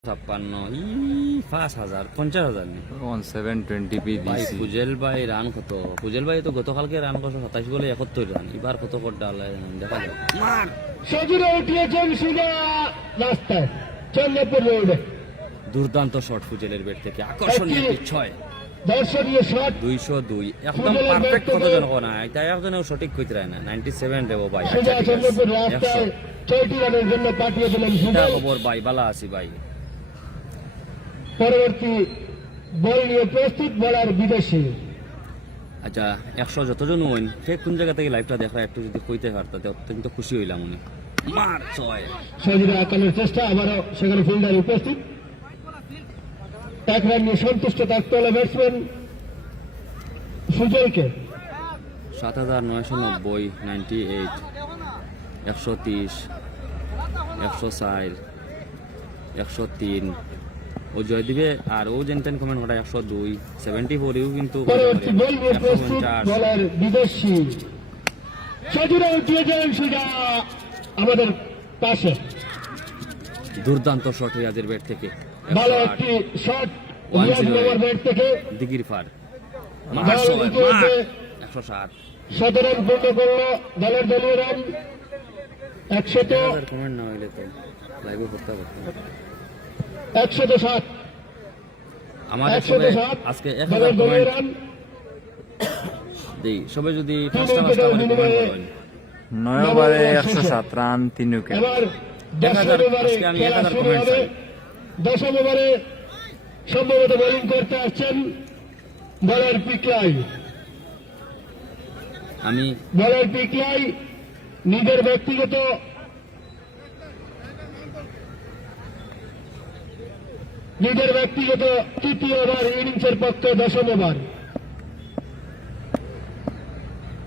56 5,000 50,000 নেই 1720p ভাই দিছি। ফুজেল ভাই রান কত? ফুজেল ভাই তো গতকালকে রান করছে 27 বলে 71 রান, এবার কত করে ডালে দেখা যাক। মার সজুরে উঠিয়েছেন সোজা রাস্তায় চন্দ্রপুর রোডে। দুর্দান্ত শট ফুজেলের ব্যাট থেকে, আকর্ষণীয় পিচ 6 দর্শনীয় শট 202 একদম ফুজেলের পারফেক্ট ব্যাট কত থেকে জন না এটা একজনেও সঠিক কইতে রায় না। 97 দেবো ভাই। সোজা আচ্ছা ঠিক আছে, চন্দ্রপুর রাস্তায় 6টি রানের জন্য পাঠিয়ে দিলেন এটা সুজল। খবর ভাই, বালা আছি ভাই। পরবর্তী বল নিয়ে প্রস্তুত বলার বিদেশি। আচ্ছা 100 যতজন হইন সে কোন জায়গা থেকে লাইভটা দেখা একটু যদি কইতে পারতা অত্যন্ত খুশি হইলাম মনে। মার 6 সজুরে আকালের চেষ্টা, আবারও সেখানে ফিল্ডার উপস্থিত। এক রান নিয়ে সন্তুষ্ট থাকতে হলে ব্যাটসম্যান সুজলকে। 7990 98 130 104 103 ও জয় দিবে। আর ও জেনটেন কমেন্ট ঘটা 102 74 ইউ কিন্তু পরবর্তী বল নিয়ে প্রস্তুত 149 বলার বিদেশি। সজুরে উঠিয়েছেন সোজা আমাদের পাশে। দুর্দান্ত শট রিয়াজের ব্যাট থেকে, ভালো 108 একটি শট 108 ব্যাট থেকে। দিগির ফার বল মার 6 ইতিমধ্যে 107 ১৭ রান পূর্ণ করল দলের দলীয় রান 1000 কমেন্ট না হইলে তো লাইভে করতে পারতাম। ১০৭ আমার ১০৭ আজকে দলের 1000 দলীয় কমেন্ট রান। দেই, সবাই যদি তিন পাঁচটা উইকেটের করে কমেন্ট বিনিময়ে করেন। 9 ওভারে 107 রান 3 উইকেট। এবার 1000 দশম ওভারে আজকে আমি খেলা 1000 শুরু কমেন্ট হবে। চাই। দশম ওভারে সম্ভবত বোলিং করতে আসছেন বলার পিকলাই। আমি বলার পিকলাই নিজের ব্যক্তিগত তৃতীয় ওভার ইনিংসের পক্ষে দশম ওভার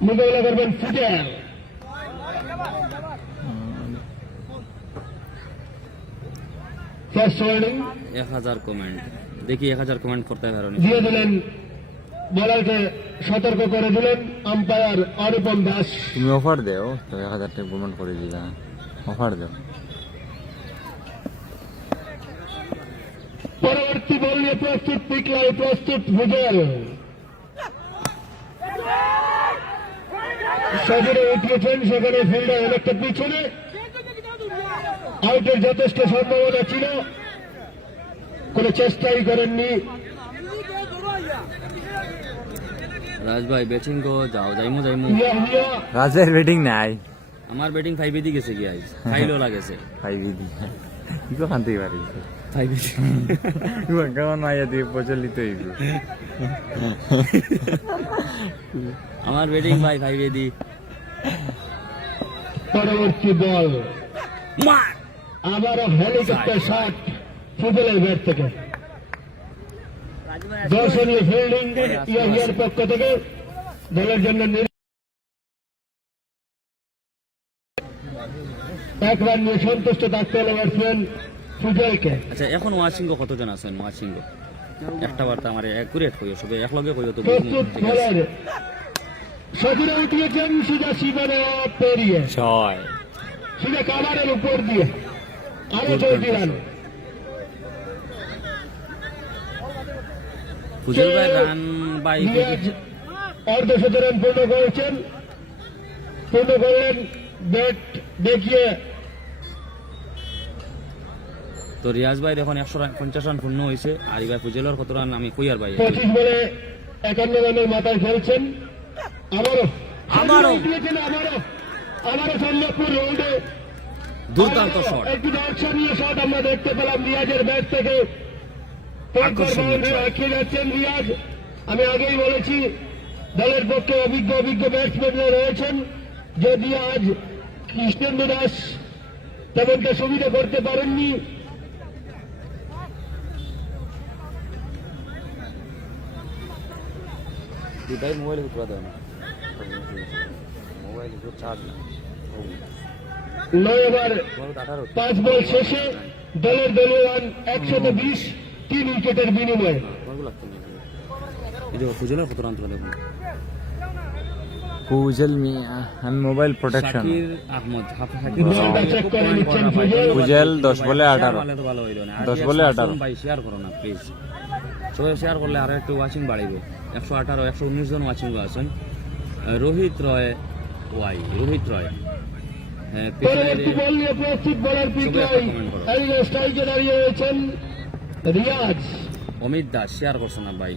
মোকাবিলা করবেন ফুটেল। ফার্স্ট ওয়ার্নিং 1000 কমেন্ট দেখি, 1000 কমেন্ট করতে পারেন। দিয়ে দিলেন, বলারকে সতর্ক করে দিলেন আম্পায়ার অনুপম দাস। তুমি অফার দেও তো 1000 টাকা পেমেন্ট করে দিলা, অফার দেও। পরবর্তী বল নিয়ে প্রস্তুত পিকলাই, প্রস্তুত ফুটেল। সজরে উঠিয়েছেন, সেখানে ফিল্ডার অনেকটা পিছনে, আউটের যথেষ্ট সম্ভাবনা ছিল, কোনো চেষ্টাই করেননি। রাজ ভাই ব্যাটিং গো যাও, যাইমু ইয়াহিয়া রাজের ব্যাটিং নাই, আমার ব্যাটিং 5 দি গেছে কি আইজ খাইলো লাগেছে 5 দি ইকো খানতেই পারি 5 ইকো কেমন মাইয়া দিয়ে প্রচলিত হইব। আমার ব্যাটিং ভাই 5 দি। পরবর্তী বল, মার আবারও হেলিকপ্টার শট ফুটেলের ব্যাট থেকে। দর্শনীয় ফিল্ডিং ইয়াহিয়ার পক্ষ থেকে দলের জন্য এক রান নিয়ে সন্তুষ্ট থাকতে হলো ব্যাটসম্যান ফুটেলকে। আচ্ছা এখন ওয়াচিং গো কতজন আছেন? ওয়াচিং গো একটা বার্তা আমার একুরেট কইও, সবে এক লগে কইও তো প্রস্তুত ঠিক আছে। বলার সজরে উঠিয়েছেন সোজা সীমানা পেরিয়ে, 6 সোজা কামারের উপর দিয়ে আরো 6টি রান। ফুজল ভাই রান ভাই রিয়াজ অর্ধশত রান পূর্ণ করলেন ব্যাট দেখিয়ে। তো রিয়াজ ভাই এখন 150 রান পূর্ণ হয়েছে, আর এবার ফুজেলের কত রান আমি কই আর ভাই 25 বলে 51 রানের মাথায় খেলছেন। আবারও উঠিয়েছেন, আবারও চন্দ্রপুর রোডে দুর্দান্ত শট, একটি দর্শনীয় শট আমরা দেখতে পেলাম রিয়াজের ব্যাট থেকে। আকর্ষণীয় shot। রাখিয়ে যাচ্ছেন রিয়াজ। আমি আগেই বলেছি দলের পক্ষে অভিজ্ঞ ব্যাটসম্যানরা রয়েছেন, যদি আজ কৃষ্ণেন্দু দাস তেমনটা সুবিধা করতে পারেননি। ভাই মোবাইল উঠবা দাও না, মোবাইল চার্জ না 9 ওভার 5 বল শেষে দলের দলীয় রান 120, 3 উইকেটের বিনিময়ে। ফুজেলের কত রান তোলা দেখুন। ফুজেল মিয়া আমি মোবাইল প্রোটেকশন শাকির আহমদ শাকির বলটা চেক করে নিচ্ছেন ফুজেল 10 বলে 18 ভালো তো ভালো হইলো না 10 বলে 18 ভাই শেয়ার করো না প্লিজ সবাই শেয়ার করলে আরো একটু ওয়াচিং বাড়িব 118 119 জন ওয়াচিং আছেন রোহিত রয় রোহিত রয় হ্যাঁ পরবর্তী বল নিয়ে প্রস্তুত বলার পিকলাই এই স্ট্রাইকে দাঁড়িয়ে রয়েছেন রিয়াজ। অমিত দাস শেয়ার করছে না ভাই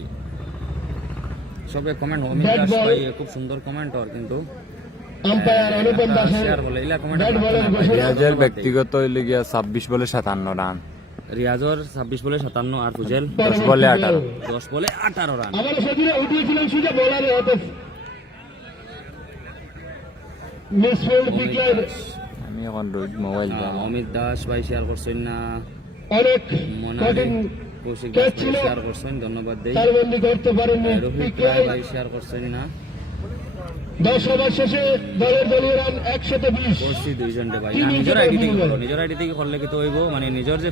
সবে comment Amit Bad Das ball. ভাই খুব সুন্দর কমেন্টর কিন্তু আম্পায়ার অনুপম দাসের শেয়ার করলে এলা কমেন্ট ব্যাট বলের ঘোষণা। রিয়াজের ব্যক্তিগত হইলে গিয়া 26 বলে 57 রান রিয়াজর 26 বলে 57 আর ফুজেল 10 বলে 18 10 বলে 18 রান আবার সেদিনে উঠিয়েছিলেন সুজা বোলারে হয়তো মিসফিল্ড অমিত পিকলাই দাস। আমি এখন মোবাইল অমিত দাস ভাই শেয়ার করছেন না অনেক মনালি কঠিন কৌশিক ক্যাচ দাস ছিল ভাই শেয়ার করছেন ধন্যবাদ দেই তারবন্দি করতে পারেননি রোহিত পিকলাই। রায় ভাই শেয়ার করছেন না 10 ওভার শেষে দলের দলীয় রান 120। করছি দুইজনকে ভাই কি না, নিজের নিজের আইডি থেকে আইডি করো নিজের আইডি থেকে করলে কি তো হইব মানে নিজের যে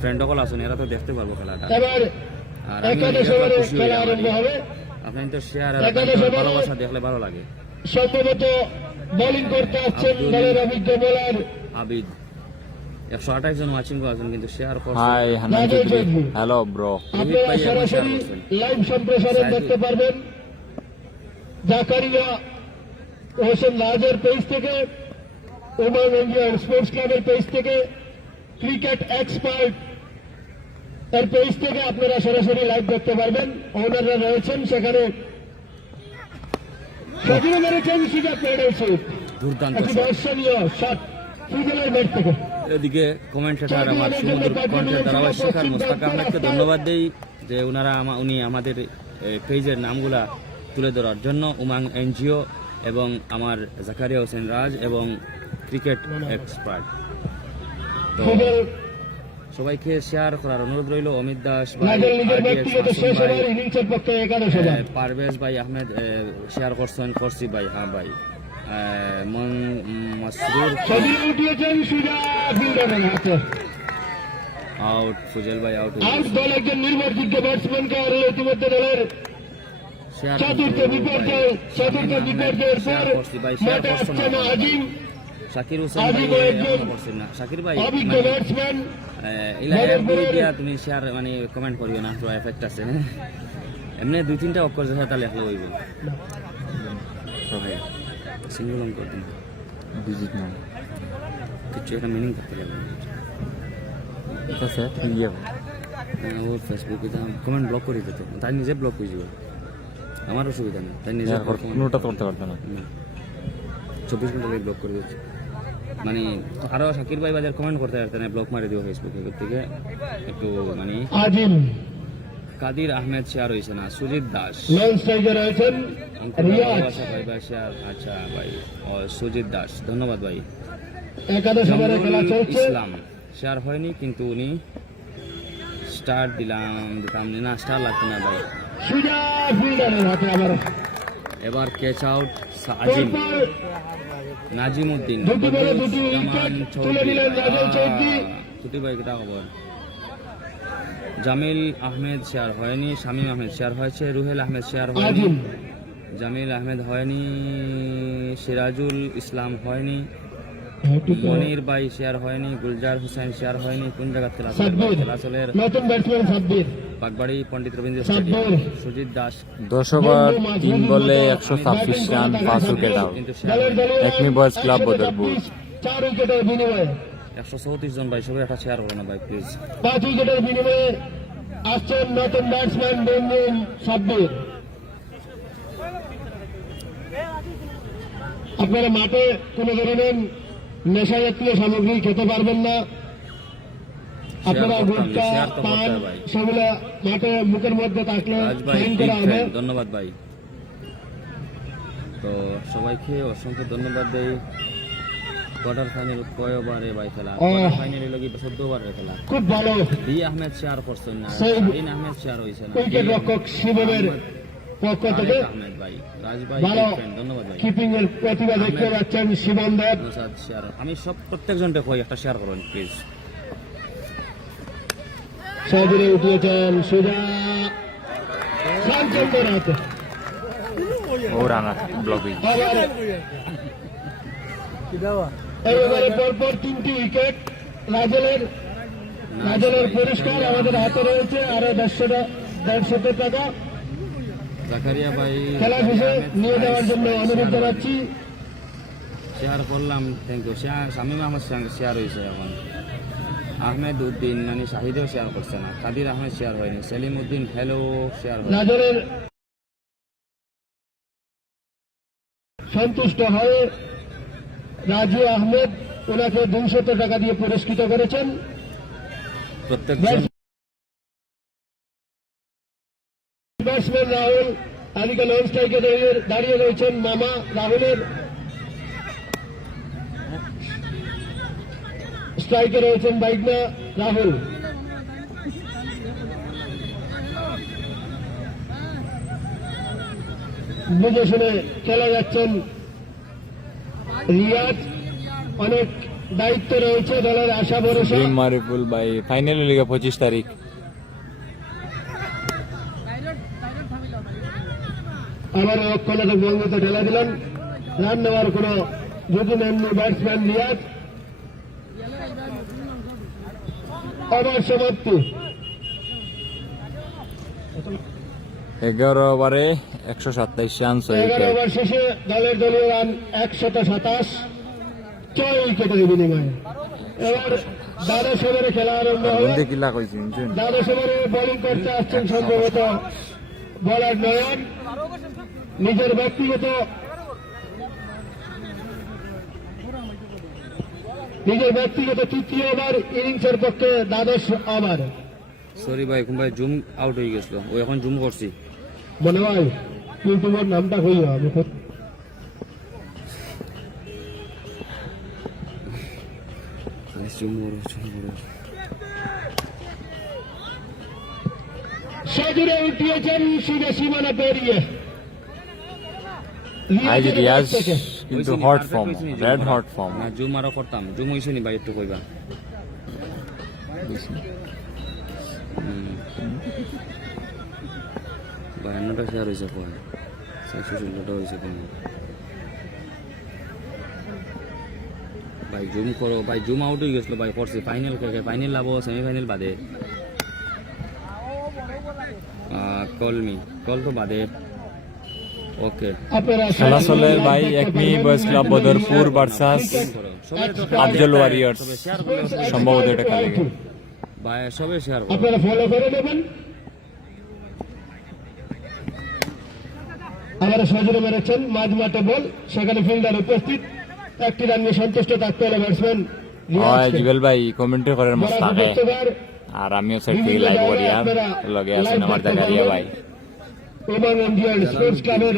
ফ্রেন্ড সকল আছেন এরা তো দেখতে পারবো খেলাটা এবার আর আমি একাদশ নিজের ওভারে খুশি খেলা হইলাম আরম্ভ আর কি। হবে। আপনি তো শেয়ার একাদশ ওভারে- ভালোবাসা দেখলে ভালো লাগে সম্ভবত বোলিং করতে আসছেন আব্দুল- দলের অভিজ্ঞ বোলার আবিদ 128 জন ওয়াচিং আছেন কিন্তু শেয়ার করছেন hi Hanan Chowdhury hello bro আপনারা ভাই এখন সরাসরি শেয়ার করছেন। লাইভ সম্প্রসারণ সাইদুল। দেখতে পারবেন জাকারিয়া হোসেন রাজের পেজ থেকে, উমান ইন্ডিয়া স্পোর্টস ক্লাবের পেজ থেকে, ক্রিকেট এক্সপার্ট এর পেজ থেকে আপনারা সরাসরি লাইভ দেখতে পারবেন। ওনাররা রয়েছেন সেখানে। সেখানে মেরেছেন সুজা পেডেলশিপ দুর্দান্ত একটি shot। দর্শনীয় শট ফুটবলের ব্যাট থেকে। এদিকে কমেন্টেটর আমার সুমধুর কণ্ঠের ধারাবাহিক শেখার মোস্তাক আহমেদকে ধন্যবাদ দেই যে উনি আমাদের পেজের নামগুলা তুলে ধরার জন্য উমাং এনজিও এবং আমার জাকারিয়া হোসেন রাজ এবং ক্রিকেট এক্সপার্ট তো ফুটবল সবাইকে শেয়ার করার অনুরোধ রইল অমিত দাস ভাই নাজের নিজের RDS ব্যক্তিগত মাসুম শেষ ভাই, ওভার ইনিংসের পক্ষে একাদশ ওভার। পারভেজ ভাই আহমেদ শেয়ার করছেন করছি ভাই হ্যাঁ ভাই মাসরুর সজিলে উঠিয়েছেন সুজা ফিল্ডারের হাতে। আউট ফুজেল ভাই আউট আউট দল একজন নির্ভরযোগ্য ব্যাটসম্যানকে আর ইতিমধ্যে দলের চতুর্থ বিপর্যয়ের পর মাঠে আসছেন আজিম, শাকির হোসেন ভাই আজিম একজন এখনো করছেন না শাকির ভাই অভিজ্ঞ মানে, ব্যাটসম্যান। ইলা বলের FB বলের- দিয়া তুমি শেয়ার মানে কমেন্ট করিও না তো এফেক্ট আছে এমনি 2-3টা অক্ষর যেটা তাহলে লেখলে হইব সবাই সিঙ্গল অঙ্ক দিন ভিজিট নাও কিছু একটা মিনিং করতে লাগবে ঠিক আছে ইয়ে ওর ফেসবুকে কমেন্ট ব্লক করে দিত তাই নিজে ব্লক হয়ে যাবে আমার অসুবিধা নেই তাই নিজে কোনোটা করতে পারতো না 24 ঘন্টা ব্লক করে দিচ্ছে মানে আরো শাকির ভাই বাজার কমেন্ট করতে পারতেন ব্লক মারি দিও ফেসবুকে থেকে একটু মানে আজিম কাদির আহমেদ শেয়ার হয়েছে না সুজিত দাস নন স্ট্রাইকে রয়েছেন রিয়াজ। ভাই ভাই শেয়ার আচ্ছা ভাই ও সুজিত দাস ধন্যবাদ ভাই একাদশ ওভারে খেলা জামরুল চলছে। ইসলাম শেয়ার হয়নি কিন্তু উনি স্টার দিতাম না স্টার লাগতো না ভাই সুজা ফিল্ডারের হাতে আবার এবার ক্যাচ আউট আজিম পরপর নাজিম উদ্দিন দুটি বলে দুটি উইকেট তুলে নিলেন রাজেল চৌধুরী। ছুটি ভাই কেটা খবর জামিল আহমেদ শেয়ার হয়নি শামীম আহমেদ শেয়ার হয়েছে রুহেল আহমেদ শেয়ার হয়নি আজিম জামিল আহমেদ হয়নি সিরাজুল ইসলাম হয়নি মনির ভাই শেয়ার হয়নি গুলজার হোসেন শেয়ার হয়নি কোন জায়গা খেলা চলে? সাব্বির খেলা চলে নতুন ব্যাটসম্যান সাব্বির। বাগবাড়ি পণ্ডিত রবীন্দ্র সাব্বির। স্টেডিয়াম সুজিত দাস 10 ওভার 3 বলে 126 রান 5 উইকেট আউট কিন্তু শেয়ার দলের দলীয় একমি বয়েজ ক্লাব বদরপুর 4 উইকেটের বিনিময়ে 134 জন ভাই সবাই একটা শেয়ার করো না ভাই প্লিজ 5 উইকেটের বিনিময়ে আসছেন নতুন ব্যাটসম্যান বন্ধুন সাব্বির। আপনারা মাঠে কোনো ধরনের নেশা জাতীয় সামগ্রী খেতে পারবেন না। আপনারা করতে হবে, গুটকা শেয়ার তো করতে পান হবে ভাই। সেগুলো মাঠে মুখের মধ্যে থাকলে রাজ ভাই ফাইন big করা হবে। fan, ধন্যবাদ ভাই তো সবাইকে অসংখ্য ধন্যবাদ দেই কোয়ার্টার ফাইনাল কয় ওভারে ভাই খেলা কোয়ার্টার ফাইনালে লগি 14 ওভারের খেলা খুব ভালো বি আহমেদ শেয়ার করছেন না সেই শাহিন আহমেদ শেয়ার হয়েছে না উইকেট রক্ষক শিবমের পক্ষ থেকে তারেক আহমেদ ভাই রাজ ভাই ভালো big fan, ধন্যবাদ ভাই কিপিং এর প্রতিভা দেখতে পাচ্ছেন শিবম দেব। নসাদ শেয়ার আমি সব প্রত্যেকজনকে কই একটা শেয়ার করুন প্লিজ সহজে উঠিয়েছেন সুজা রামচন্দ্র হাতে ও রানা ব্লক উইক আবার এই ওভারে পরপর 3টি উইকেট রাজেলের পুরস্কার আমাদের হাতে রয়েছে আরো 150 টাকা জাকারিয়া ভাই খেলা শেষে নিয়ে যাওয়ার জন্য অনুরোধ জানাচ্ছি। শেয়ার করলাম, thank you. Shamim Ahmad share হয়েছে এখন, আহমেদ উদ্দিন মানে শাহিদেও শেয়ার করছে না, কাদির আহমেদ শেয়ার হয়নি, সেলিম উদ্দিন হ্যালো শেয়ার হয়নি। রাজেলের সন্তুষ্ট হয়ে রাজু আহমেদ ওনাকে 200 টাকা দিয়ে পুরস্কৃত করেছেন। প্রত্যেকজন ব্যাটসম্যান রাহুল আদিকে নন স্ট্রাইকে দাঁড়িয়ে রয়েছেন মামা রাহুলের, স্ট্রাইকে রয়েছেন বাইকনা রাহুল। বুঝে শুনে খেলা যাচ্ছেন রিয়াজ, অনেক দায়িত্ব রয়েছে দলের আশা ভরসা। ড্রিম মারিফুল ভাই ফাইনাল লিগে 25 তারিখ। আবার রক্ষণাত্মক বঙ্গতে ঢেলা দিলেন, রান নেওয়ার কোন যদি নেননি ব্যাটসম্যান রিয়াজ। ওভার সমাপ্তি। 11 ওভারে 127 রান 6 11 উইকেট। ওভার শেষে দলের দলীয় রান 127, 6 উইকেটের বিনিময়ে। এবার দ্বাদশ ওভারে খেলা আরম্ভ হবে। বন্ধে কিলা কইছি শুন। দ্বাদশ ওভারে বোলিং করতে আসছেন সম্ভবত বলার নয়ন। নিজের ব্যক্তিগত তৃতীয় ওভার ইনিংসের পক্ষে দ্বাদশ ওভার। সরি ভাই, কোন ভাই জুম আউট হয়ে গেছিল, ও এখন জুম করছি। মনে হয় তুই তোমার নামটা কইও, আমি জুম করো, জুম করো। সজুরে উঠিয়েছেন সিধে সীমানা পেরিয়ে। আজ রিয়াজ থেকে কিন্তু হইছে নি, হট perfect ফর্ম, হইছে নি, জুম রেড করা। Hot form. না জুম আরো করতাম, জুম হইছে নি ভাই, একটু কইবা। বায়ান্নটা শেয়ার হয়েছে, 116টা হয়েছে কেন ভাই? জুম করো ভাই, জুম আউট হয়ে গেছিল ভাই, করছি ফাইনাল খেলে, ফাইনাল লাভ সেমিফাইনাল বাদে। কল তো বাদে। ওকে, আপনারা খেলা চলে ভাই Acme boys club Badarpur versus Afzal Warriors. সম্ভবত এটা খেলে গেছে। ভাই সবে শেয়ার করো। আপনারা ফলো করে দেবেন। আমরা সজুরে মেরেছেন মাঝ মাঠে বল, সেখানে ফিল্ডার উপস্থিত, একটি রান নিয়ে সন্তুষ্ট থাকতে হলে ব্যাটসম্যান হয় জিবেল ভাই কমেন্টে করার মস্ত থাকে। যুক্তবার আর আমিও সাইড থেকে লাইভ করি, আর লগে আছেন আমার জাকারিয়া ভাই। এবং ইন্ডিয়ান স্পোর্টস ক্লাবের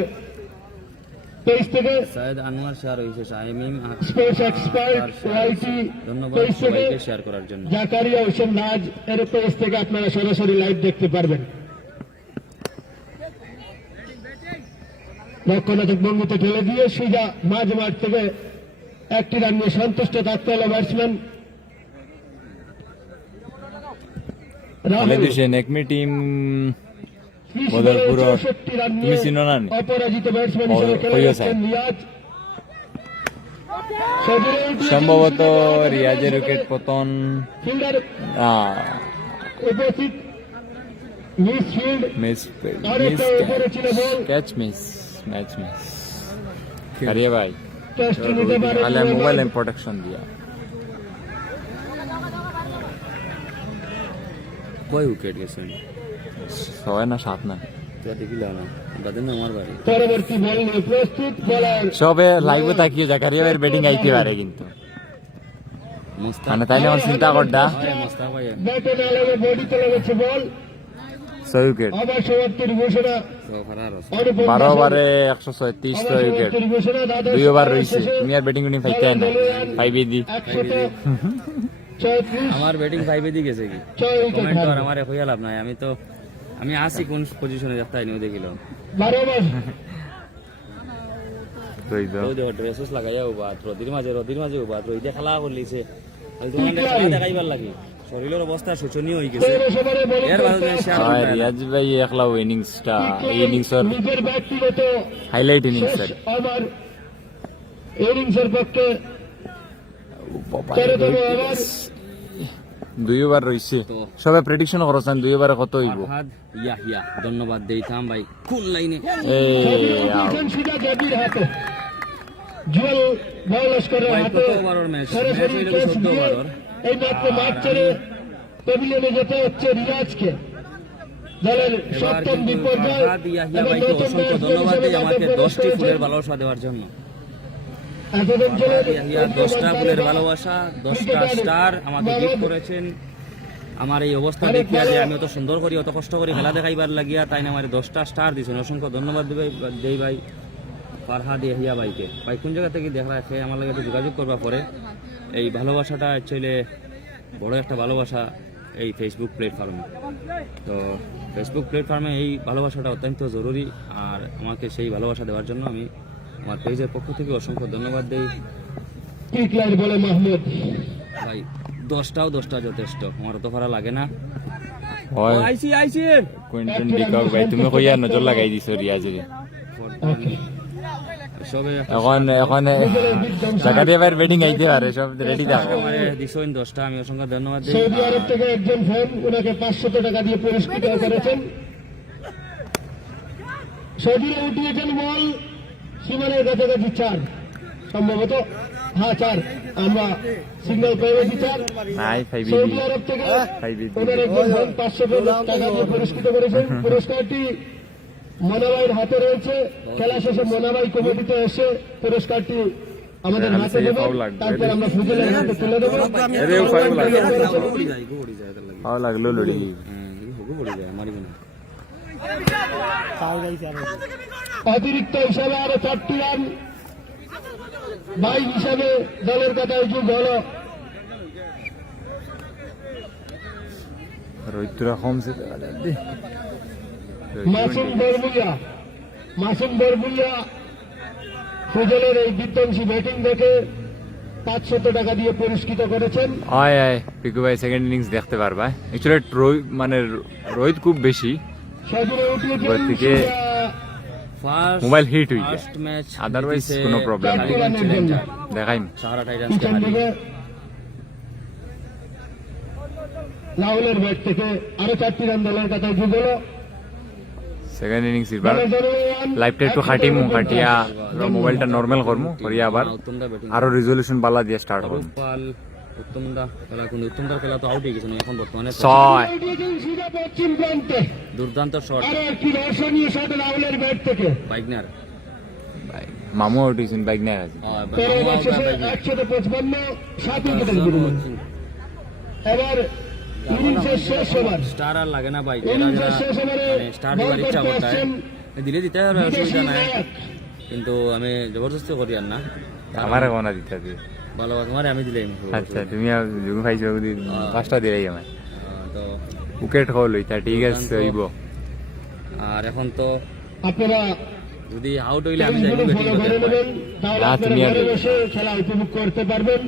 পেজ থেকে সাইদ আনোয়ার শেয়ার হয়েছে, শামিম স্পোর্টস এক্সপার্ট ওয়াইটি ধন্যবাদ পেজ থেকে সবাইকে শেয়ার করার জন্য। জাকারিয়া হোসেন নাজ এর পেজ থেকে আপনারা সরাসরি লাইভ দেখতে পারবেন। রক্ষণাত্মক ভঙ্গিতে ঠেলে দিয়ে সুজা মাঝ মাঠ থেকে একটি রান নিয়ে সন্তুষ্ট থাকতে হলো ব্যাটসম্যান রাহুল। দিছেন একমি টিম বদরপুর। 64 রান তুমি নিয়ে চিনো না? অপরাজিত ব্যাটসম্যান হিসেবে খেলে কইও যাচ্ছেন স্যার। রিয়াজ। সজুরে উঠিয়েছেন সম্ভবত রিয়াজের উইকেট পতন। ফিল্ডার উপস্থিত, মিসফিল্ড মিস আর একটা উপরে ছিল বল, ক্যাচ মিস, ম্যাচ মিস। কারিয়া ভাই টেস্ট নিতে পারে তাহলে মোবাইল প্রোটেকশন দিয়া কয় উইকেট গেছেন? 6 না 7 না তো দেখিলাম না, বাদে না আমার বাড়ি। পরবর্তী বল নিয়ে প্রস্তুত বলার সবে লাইভে তাকিয়ে জাকারিয়া ভাইয়ের ব্যাটিং আইতে পারে কিন্তু মোস্তাক মানে তাইলে আমার চিন্তা করডা ভাই, মোস্তাক ভাই ব্যাটে না লেগে বডিতে লেগেছে বল। 6 উইকেট। আবার সমাপ্তির ঘোষণা। তো ফারার আছে। অনুপম 12 দাসের ওভারে 136 আবার উইকেট। সমাপ্তির ঘোষণা। দ্বাদশ 2 ওভার ওভার রইছে, শেষে তুমি আর ব্যাটিং গুনি ফাইতে না 5 দি 134 আমার ব্যাটিং 5 এ গেছে কি? 6 উইকেট কমেন্ট হার। আর আমার হইয়া লাভ নাই, আমি আসি কোন পজিশনে যাত্রাই নিও দেখিল। 12 ওভার তুই তো ওই দেখো ড্রেসেস লাগাইয়া উবা রদির মাঝে উবা রইদে খেলা করলিছে, খালি তোমার খেলা দেখাইবার লাগি। শরীরের অবস্থা শোচনীয় হয়ে গেছে পৌরসভার এর বাদে শেয়ার হয় রিয়াজ ভাই একলা ইনিংসটা এই ইনিংসের নিজের ব্যক্তিগত হাইলাইট ইনিংস শেষ ওভার ইনিংসের পক্ষে 13তম ওভার দুই ওভার রইছে সবাই প্রেডিকশন করছেন দুই ওভারে কত হইব ফারহাদ ইয়াহিয়া ধন্যবাদ দেইতাম ভাই কোন লাইনে সিধা দেবীর হাতে জুয়েল বাউলস্করের ভাই হাতে কত ওভারের ম্যাচ সরাসরি হইল ক্যাচ 14 দিয়ে ওভারের এই মাত্র মাঠ ছেড়ে প্যাভিলিয়নে যেতে হচ্ছে রিয়াজকে দলের এবার সপ্তম কিন্তু বিপর্যয় ফারহাদ ইয়াহিয়া এবং ভাইকে নতুন অসংখ্য ব্যাটসম্যান ধন্যবাদ হিসেবে দেই আমাকে তাকে 10টি প্রবেশ ফুলের করেছেন। ভালোবাসা দেওয়ার জন্য এত অঞ্চলের ইয়াহিয়া 10টা ফুলের ভালোবাসা 10টা স্টার আমাকে গিফট করেছেন আমার এই অবস্থা দেখিয়া যে আমি অত সুন্দর করি অত কষ্ট করি খেলা দেখাইবার লাগিয়া তাই না আমার 10টা স্টার দিয়েছেন অসংখ্য ধন্যবাদ দেই ভাই ফারহাদ ইয়াহিয়া ভাইকে ভাই কোন জায়গা থেকে দেখা রাখে আমার লাগে একটু যোগাযোগ করবা পরে এই ভালোবাসাটা অ্যাকচুয়ালি বড় একটা ভালোবাসা এই ফেসবুক প্ল্যাটফর্মে তো ফেসবুক প্ল্যাটফর্মে এই ভালোবাসাটা অত্যন্ত জরুরি আর আমাকে সেই ভালোবাসা দেওয়ার জন্য আমি আমার পেজের পক্ষ থেকে অসংখ্য ধন্যবাদ দেই কিকলার বলে মাহমুদ ভাই 10টা যথেষ্ট আমার অত ভাড়া লাগে না হয় আইসি কুইন্টন ডিকক ভাই তুমি কইয়া নজর লাগাই দিছো রিয়াজের সবে এখন জাকারিয়া ভাইয়ের ব্যাটিং আইতে পারে সব রেডি থাকো আমারে দিছেন 10টা আমি অসংখ্য ধন্যবাদ দিই সৌদি আরব থেকে একজন ফ্যান ওনাকে 500 টাকা দিয়ে পুরস্কৃত করেছেন সৌদিরা উঠিয়েছেন বল সীমানের কাছাকাছি 4 সম্ভবত হ্যাঁ 4 আমরা সিঙ্গেল পেয়েছি 4 নাই ফাইভ সৌদি আরব থেকে ওনার একজন ফ্যান 500 টাকা দিয়ে পুরস্কৃত করেছেন পুরস্কারটি মোনাবাইয়ের হাতে রয়েছে খেলা শেষে মোনাবাই কমিটিতে এসে পুরস্কারটি আমাদের হাতে দেবে তারপর আমরা ফুজলের হাতে তুলে দেবো গুড়ি যায় তার লাগে ভালো লাগলো লড়ি গুড়ি যায় মারিব না অতিরিক্ত হিসাবে আরো 4টি রান 22 হিসাবে দলের কথায় যুগ হলো রোহিতরা কমছে মাসুম বরবুলিয়া ফুজলের এই বিধ্বংসী ব্যাটিং দেখে 500 টাকা দিয়ে পুরস্কৃত করেছেন আয় আয় পিকু ভাই সেকেন্ড ইনিংস দেখতে পারবা অ্যাকচুয়ালি মানে রোহিত খুব বেশি সজরে উঠিয়েছেন এবার থেকে ফার্স্ট মোবাইল হিট হয়ে যায় ফার্স্ট ম্যাচ আদারওয়াইজ কোনো প্রবলেম নেই দেখাইম সাহারা টাইটান্স পিছন থেকে রাহুলের ব্যাট থেকে আরো 4টি রান দলের কথায় যুগ হলো সেকেন্ড ইনিংস এবার লাইভটা একটু খাটিমু খাটিয়া মোবাইলটা নর্মাল করমু করিয়া আবার উত্তমদা ব্যাটিং আরো রেজলিউশন বালা দিয়ে স্টার্ট করমু রূপপাল উত্তমদা খেলা কোন উত্তমদার খেলা তো আউট হয়ে গেছে না এখন বর্তমানে 6 উঠিয়েছেন সিধা পশ্চিম প্রান্তে দুর্দান্ত শট আরো একটি দর্শনীয় শট রাহুলের ব্যাট থেকে বাইকনার মামু উঠেছেন বাইক নিয়ে আছে 13 ওভার শেষে 155 7 উইকেটের বিনিময়ে এবার ইনিংসের শেষ ওভার স্টার আর লাগে না ভাই ইনিংসের শেষ ওভারে স্টার বল দেওয়ার ইচ্ছা করতে করতে আসছেন দিলে দিতে হবে বিদেশি অসুবিধা নাই নায়ক কিন্তু আমি জবরদস্তি করি আর না আমার কোনা দিতে হবে ভালো তোমার আমি দিলে আচ্ছা তুমি যুগ ভাই যোগ দি 5টা দিলাই আমার তো উইকেট হল ওইটা ঠিক আছে হইব আর এখন তো আপনারা যদি আউট হইলে আমি যাইব ফলো করে নেবেন তাহলে না, আপনারা তুমি আর ঘরে বসে খেলা উপভোগ করতে পারবেন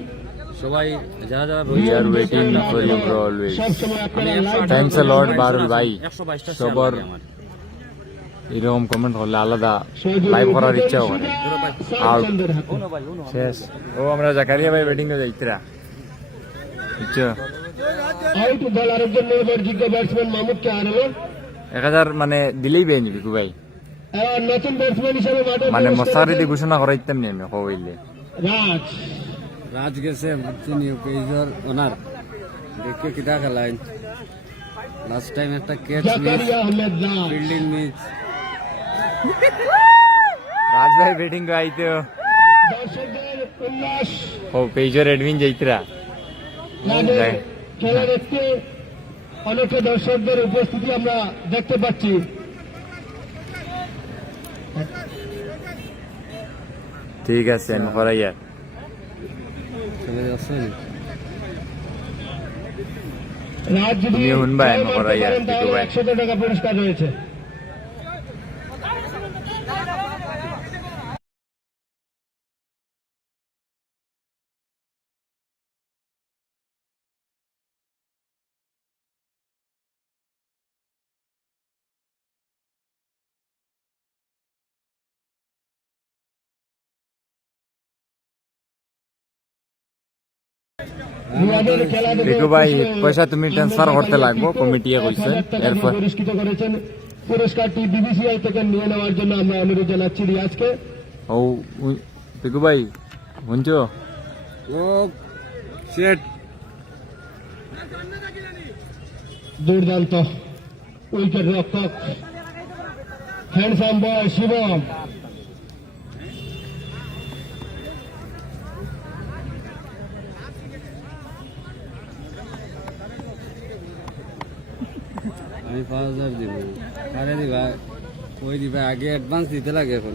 সবাই যারা যারা We are waiting for you bro always. সবসময় আপনারা লাইভ Thanks a lot, বারুল ভাই। 122টা সবার আমার এরকম কমেন্ট করলে আলাদা লাইভ করার ইচ্ছা করে Out. শেষ ও আমরা জাকারিয়া ভাই ব্যাটিং এ যাইতরা বুঝছো আউট দল আরেকজন নির্ভরযোগ্য ব্যাটসম্যান মাহমুদকে হারালো 1000 মানে দিলেই বেঞ্চ বিকু ভাই এবার নতুন ব্যাটসম্যান হিসেবে মাঠে মানে প্রবেশ মশারি করেছেন দিয়ে ঘোষণা করাইতাম নি আমি কইলে রাজ রাজ গেছে চিনি পেজর ওনার দেখে কিটা খেলাইন লাস্ট টাইম একটা ক্যাচ মিস জাকারিয়া আহমেদ রাজ ফিল্ডিং মিস রাজ ভাই ব্যাটিং এ আইতো দর্শকদের উল্লাস ও পেজর এডমিন যাইতরা রাজের খেলা দেখতে অনেক দর্শকদের উপস্থিতি আমরা দেখতে পাচ্ছি ঠিক আছে আমি করাইয়া রাজ যদি তুমি শুনবা, আমি জয় করাই আর মারতে পারেন কিছু তাহলে ভাই। 100 টাকা পুরস্কার রয়েছে আমাদের খেলা দেখে দেখো ভাই, খুশি হয়ে পয়সা তুমি ট্রান্সফার করতে লাগবো, কমিটিয়ে কইছে। 1000 টাকা এরপর পুরস্কৃত করেছেন। পুরস্কারটি বিবিসিআই থেকে নিয়ে নেওয়ার জন্য আমরা অনুরোধ জানাচ্ছি রিয়াজকে। ও দেখো ভাই, শুনছো? ও শেট দুর্দান্ত উইকেট রক্ষক হ্যান্ডসাম বয় শিবম। আমি 5000 দিব আরে দিবা কই দিবা আগে অ্যাডভান্স দিতে লাগে এখন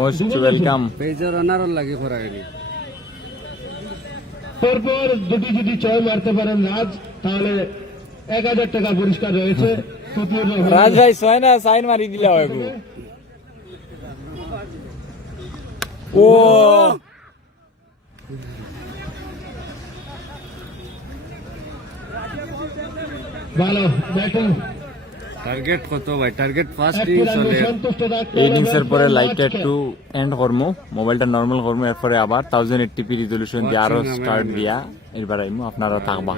মোস্ট ওয়েলকাম। পেজার রানার লাগে ফরাগনি পরপর দুটি যদি ছয় মারতে পারেন রাজ, তাহলে 1000 টাকা পুরস্কার রয়েছে। তৃতীয় রাজ ভাই ছয় না সাইন মারি দিলা হয় গো। ও ভালো ব্যাটিং, টার্গেট কত ভাই টার্গেট ফার্স্ট একটি ইনিংস রানে চলে সন্তুষ্ট থাকতে এই হলে ইনিংসের পরে ব্যাটসম্যান লাইটটা রাজকে। একটু এন্ড করবো, মোবাইলটা নর্মাল করবো, এরপরে আবার 1080p রিজলিউশন দিয়ে আরো স্টার্ট দিয়া এরবার আইমু, আপনারা থাকবা।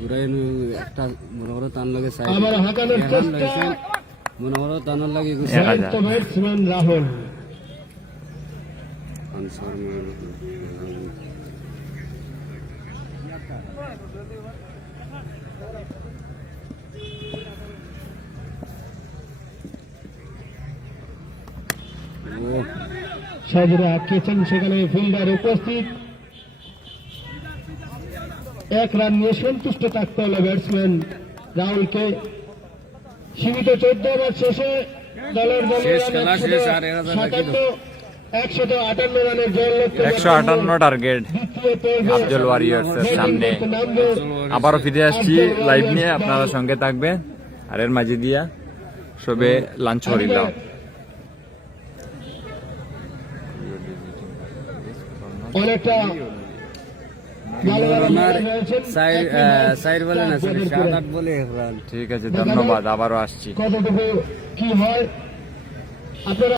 ঘুরাইনু একটা মনে করো তার লগে সাইড আবার হাঁকানোর চেষ্টা, মনে করো তার লগে শান্ত ব্যাটসম্যান রাহুল। আনসার সাজরা আটকেছেন, সেখানে ফিল্ডার উপস্থিত। 1 রান নিয়ে সন্তুষ্ট থাকতে হলো ব্যাটসম্যান রাহুলকে। সীমিত 14 ওভার শেষে দলের শেষ খেলা শেষ, আর 158 রানের জয় লক্ষ্যে 158 টার্গেট দ্বিতীয় পর্বে আফজল ওয়ারিয়র্সের সামনে। ব্যাটিং করতে নামবে। আবারও ফিরে আসছি লাইভ নিয়ে, আপনারা সঙ্গে থাকবেন। আর এর মাঝে দিয়া সবে লাঞ্চ করিলাম। অনেকটা ভালো ভালো ওনার বলার রয়েছেন। সাইড বলে না সরি 7-8 বলে রান। ঠিক আছে, ধন্যবাদ, আবারও আসছি। কতটুকু কি হয় আপনারা